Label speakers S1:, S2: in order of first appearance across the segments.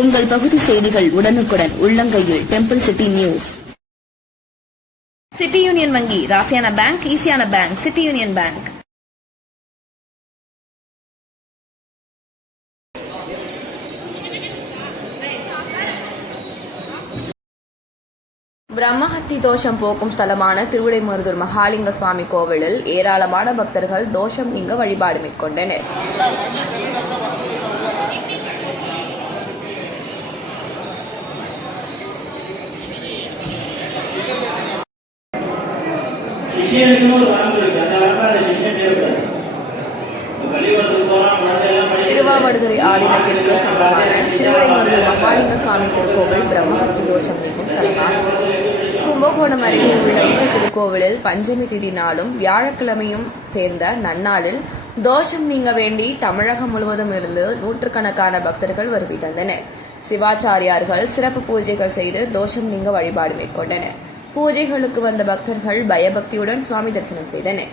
S1: உங்கள் பகுதி செய்திகள் உடனுக்குடன் உள்ளங்கையில். Temple City News City Union வங்கி ராசியான பேங்க் ஈசியான பேங்க் சிட்டி யூனியன் பேங்க் பிரம்மஹத்தி தோஷம் போக்கும் ஸ்தலமான திருவிடைமருதூர் மகாலிங்க சுவாமி கோவிலில் ஏராளமான பக்தர்கள் தோஷம் நீங்க வழிபாடு மேற்கொண்டனர்.
S2: சிஷியனுக்குன்னு ஒரு வரம்பு இருக்கு. அந்த வரம்பு அந்த சிஷியன் தேவைப்படாது பள்ளிக்கூடத்துக்கு போறான் குழந்தையெல்லாம்
S1: திருவாவடுதுறை ஆதீனத்திற்கு சொந்தமான திருவிடைமருதூர் மகாலிங்க சுவாமி திருக்கோவில் பிரம்மசக்தி தோஷம் நீக்கும் ஸ்தலமாகும் கும்பகோணம் அருகே உள்ள இந்த திருக்கோவிலில் பஞ்சமி திதி நாளும் வியாழக்கிழமையும் சேர்ந்த நன்னாளில் தோஷம் நீங்க வேண்டி தமிழகம் முழுவதும் இருந்து நூற்றுக்கணக்கான பக்தர்கள் வருகை தந்தனர். சிவாச்சாரியார்கள் சிறப்பு பூஜைகள் செய்து தோஷம் நீங்க வழிபாடு மேற்கொண்டனர். பூஜைகளுக்கு வந்த பக்தர்கள் பயபக்தியுடன் சுவாமி தரிசனம் செய்தனர்.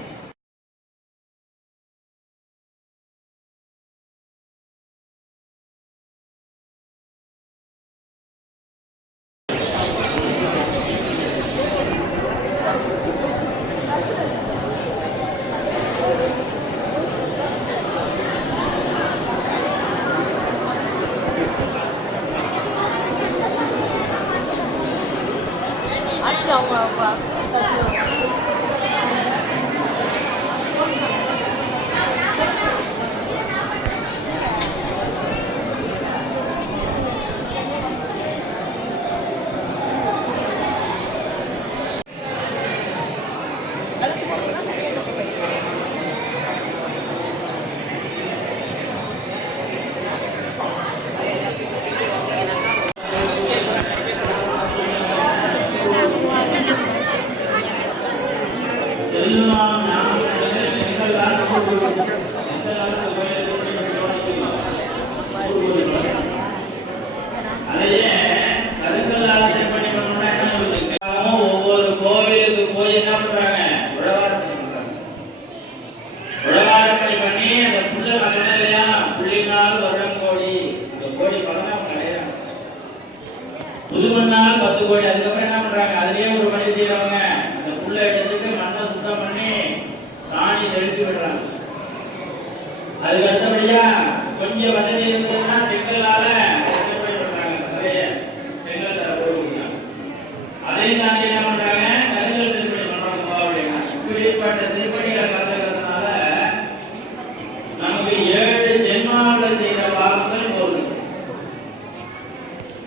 S2: 我我 மண்ணால் பத்து கோடி அதுக்கப்புறம் என்ன பண்றாங்க? அதுலயே ஒரு பணி செய்யறவங்க அந்த புள்ள எடுத்துட்டு மண்ணை சுத்தம் பண்ணி சாணி தெளிச்சு விடுறாங்க. அதுக்கு அடுத்தபடியா கொஞ்சம் வசதி இருந்ததுன்னா செங்கலால என்ன பண்ணி அதையும் தாண்டி என்ன பண்றாங்க? கருங்கல் திருப்பணி பண்றாங்க அப்படின்னா இப்படிப்பட்ட திருப்பணிகளை கலந்துக்கிறதுனால நமக்கு ஏழு ஜென்மாவில் செய்த பாவங்கள் போகும்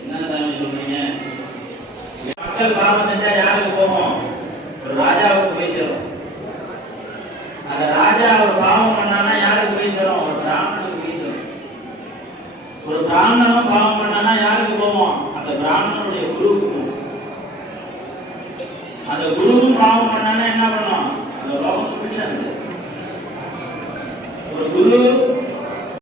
S2: என்ன சாமி சொல்றீங்க? மக்கள் பாவம் செஞ்சா யாருக்கு போவோம் ஒரு ராஜாவுக்கு பேசுறோம் அந்த ராஜா ஒரு பாவம் பண்ணானா ஒரு பிராமணனும் பாவம் பண்ணானா யாருக்கு போவோம் அந்த பிராமணனுடைய குருவுக்கு அந்த குருவும் பாவம் பண்ணானா என்ன பண்ணும்? அந்த பாவம் சுபிஷன் ஒரு குரு